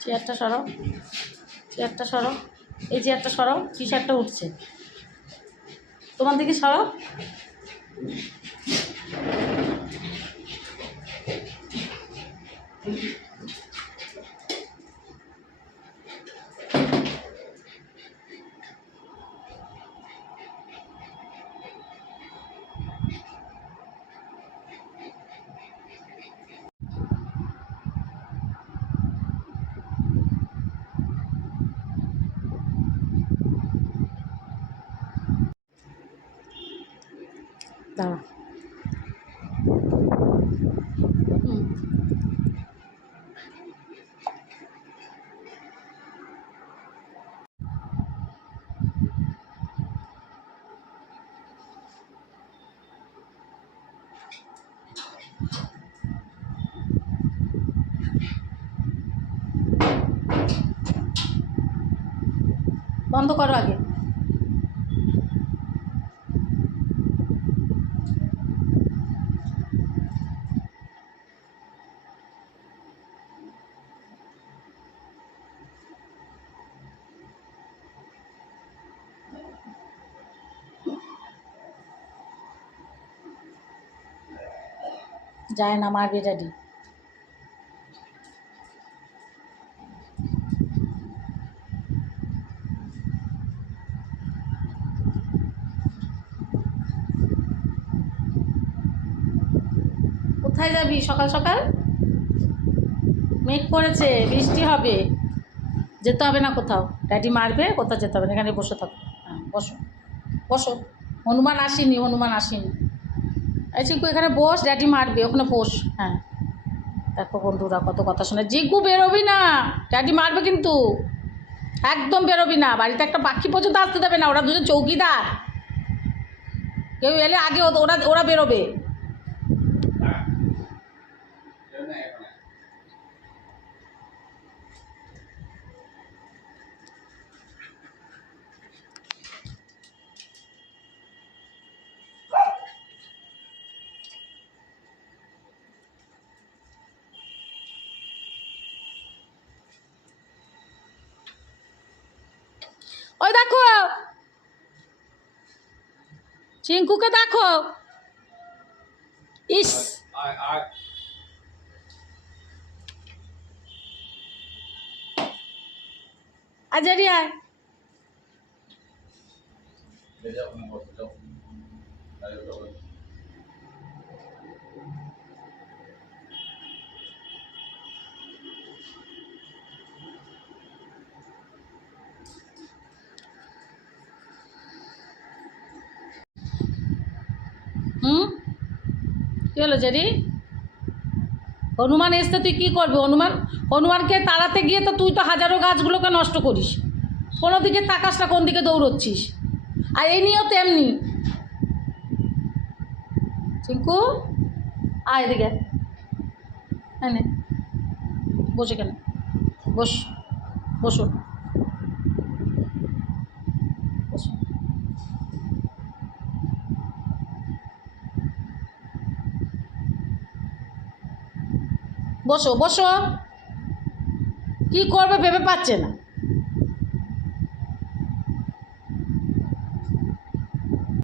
চেয়ারটা সরাও, চেয়ারটা সরাও, এই চেয়ারটা সরাও, টি শার্টটা উঠছে, তোমার দিকে সরাও। দাঁড়া, বন্ধ করো আগে। যায় না, মারবে ড্যাডি। কোথায় যাবি সকাল সকাল? মেঘ করেছে, বৃষ্টি হবে, যেতে হবে না কোথাও, ড্যাডি মারবে, কোথাও যেতে হবে না, এখানে বসে থাকো। হ্যাঁ বসো, বসো, হনুমান আসেনি, হনুমান আসেনি। এই চিকু এখানে বস, ড্যাডি মারবে, ওখানে বস। হ্যাঁ দেখো বন্ধুরা কত কথা শোনে। জিকু বেরোবি না, ড্যাডি মারবে কিন্তু, একদম বেরোবি না, বাড়িতে একটা পাখি পর্যন্ত আসতে দেবে না, ওরা দুজন চৌকিদার, কেউ এলে আগে ওরা ওরা বেরোবে। ওই দেখো চিঙ্কুকে দেখো, ইস আজারি আয়। কী হলো জেরি? হনুমান এসতে তুই কী করবি? হনুমানকে তাড়াতে গিয়ে তো তুই তো হাজারো গাছগুলোকে নষ্ট করিস, কোনো দিকে তাকাস না, কোন দিকে দৌড়চ্ছিস। আর এই নিয়েও তেমনি। চিঙ্কু আয় এদিকে, হ্যাঁ নে বসে কেন, বস, বসো, বসো, বসো, বসো। কী করবে ভেবে পাচ্ছে না।